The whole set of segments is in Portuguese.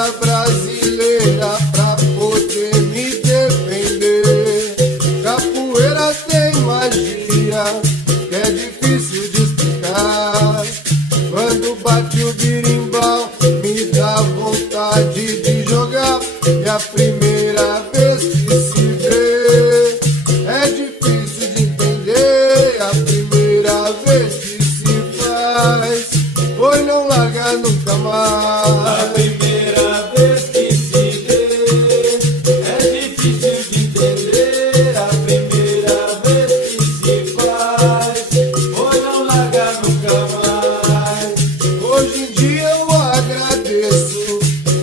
luta brasileira pra poder me defender. Capoeira tem magia que é difícil de explicar. Quando bate o birimbau me dá vontade de jogar. E a primeira vez que se vê é difícil de entender. A primeira vez que se faz foi não largar nunca mais. A primeira vez que se vê é difícil de entender. A primeira vez que se faz foi não largar nunca mais. Hoje em dia eu agradeço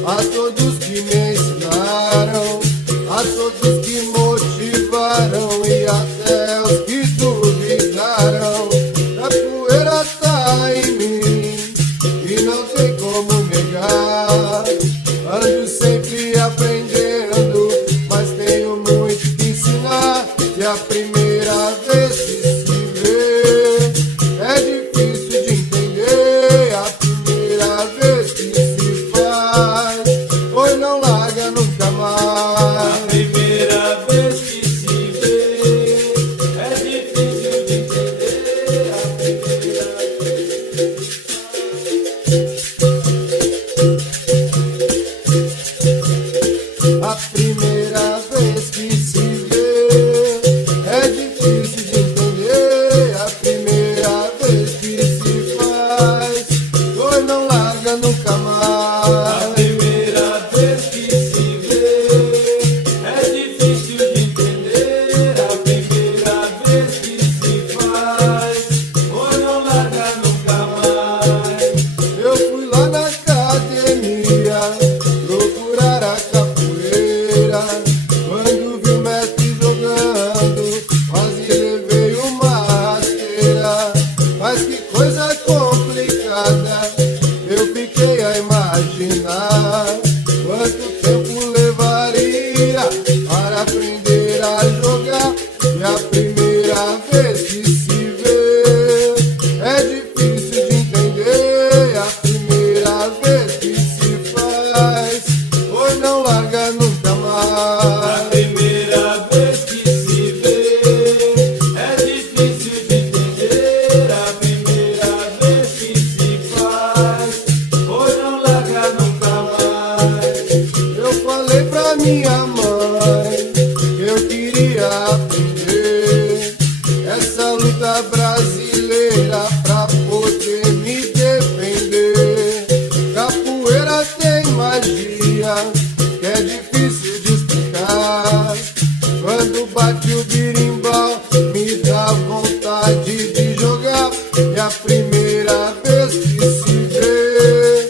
a todos que me ensinaram, a todos que motivaram e até os que duvidaram. Capoeira tá em mim e não tem como negar. Ando sempre aprendendo, mas tenho muito que ensinar. E a primeira vez que se vê é difícil de entender. A primeira vez que se faz foi não larga nunca A mais. primeira vez que se vê é difícil de entender. A primeira A primeira vez que se vê é difícil de entender. A primeira vez que se faz foi não larga nunca A mais. primeira vez que se vê é difícil de entender. A primeira vez que se faz foi não largar nunca mais. Eu fui lá na academia procurar a capoeira. Quando vi o mestre jogando, quase levei uma rasteira. Mas que coisa complicada, eu fiquei a imaginar quanto tempo levaria para aprender a jogar. E a primeira vez que se vê é difícil de entender. A primeira vez que se faz foi não larga nunca A mais. primeira vez que se vê é difícil de entender. A primeira vez que se faz foi não largar nunca mais. Eu falei pra minha mãe que eu queria aprender essa luta brasileira pra poder me defender. Capoeira tem magia que é difícil de explicar. Quando bate o birimbau me dá vontade de jogar. E a primeira vez que se vê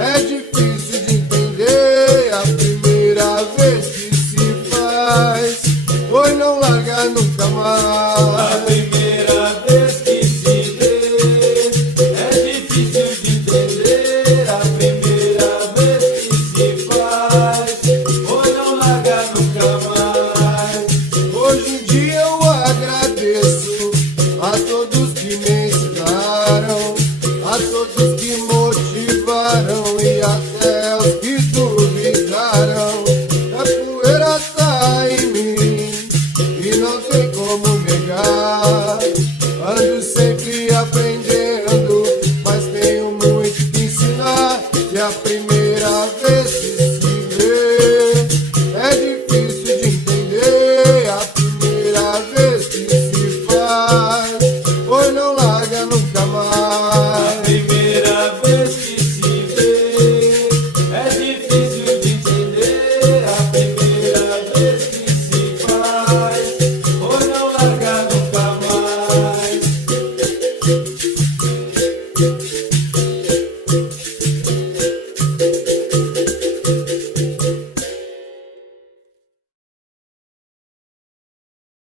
é difícil de entender. A primeira vez que se faz foi não largar nunca A mais. primeira vez que se vê é difícil de entender. A primeira vez que se faz